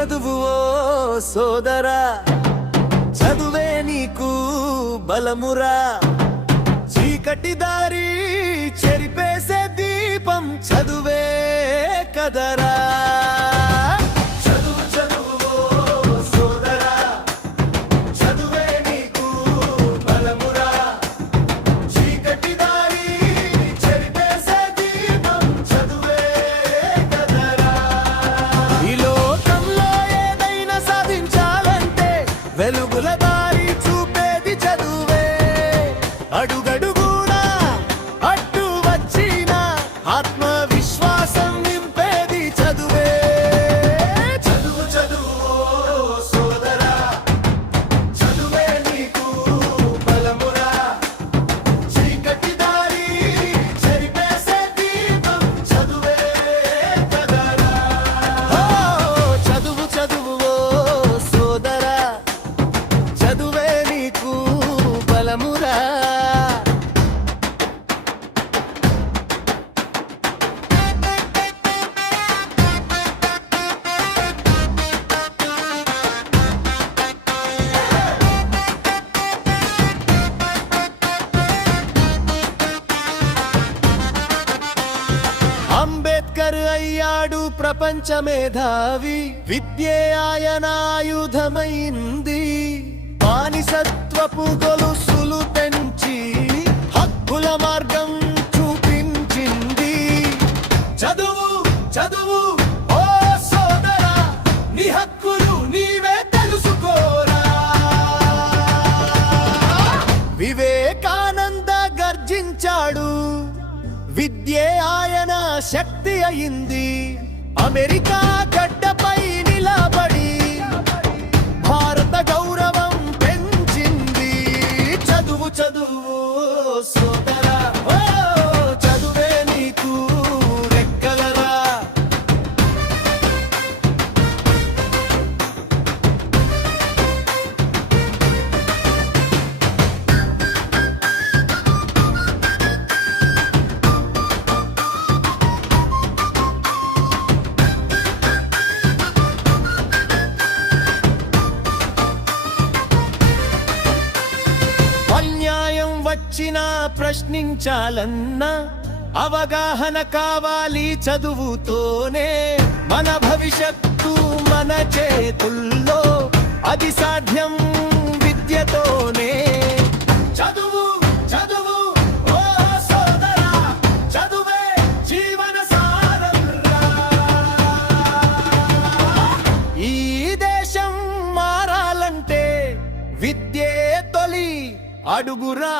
చదువు ఓ సోదరా, చదువే నీకు బలమురా. చీకటి దారి చెరిపేసే దీపం చదువే కదరా. వెలుగుల దారి చూపేది చదువే, అడుగడుగునా అడ్డు వచ్చిన ఆత్మవిశ్వాసం నింపేది చదువే. చదువు చదువు సోదరా, చదువే నీకు బలమురా. చీకటి దారి చెరిపేసే దీపం చదువే కదరా. చదువు చదువు సోదరా, చదువే నీకు బలమురా. అంబేద్కర్ అయ్యాడు ప్రపంచ మేధావి, విద్యే ఆయన ఆయుధమైంది. బానిసత్వపు గొలుసులు తెంచి హక్కుల మార్గం చూపించింది. చదువు చదువు ఓ సోదరా, నీ హక్కులు నీవే తెలుసుకోరా. వివేకానంద గర్జించాడు, విద్యే ఆయన శక్తి అయింది. అమెరికా గడ్డపై నిలబడి భారత గౌరవం పెంచింది. చదువు చదువు సోదరా, ఓ చదువే నీకు రెక్కలరా. అన్యాయం వచ్చినా ప్రశ్నించాలన్నా అవగాహన కావాలి చదువుతోనే. మన భవిష్యత్తు మన చేతుల్లో, అది సాధ్యం విద్యతోనే. చదువు చదువు ఓ సోదరా, చదువే జీవన సారంరా. ఈ దేశం మారాలంటే విద్యే తొలి అడుగురా.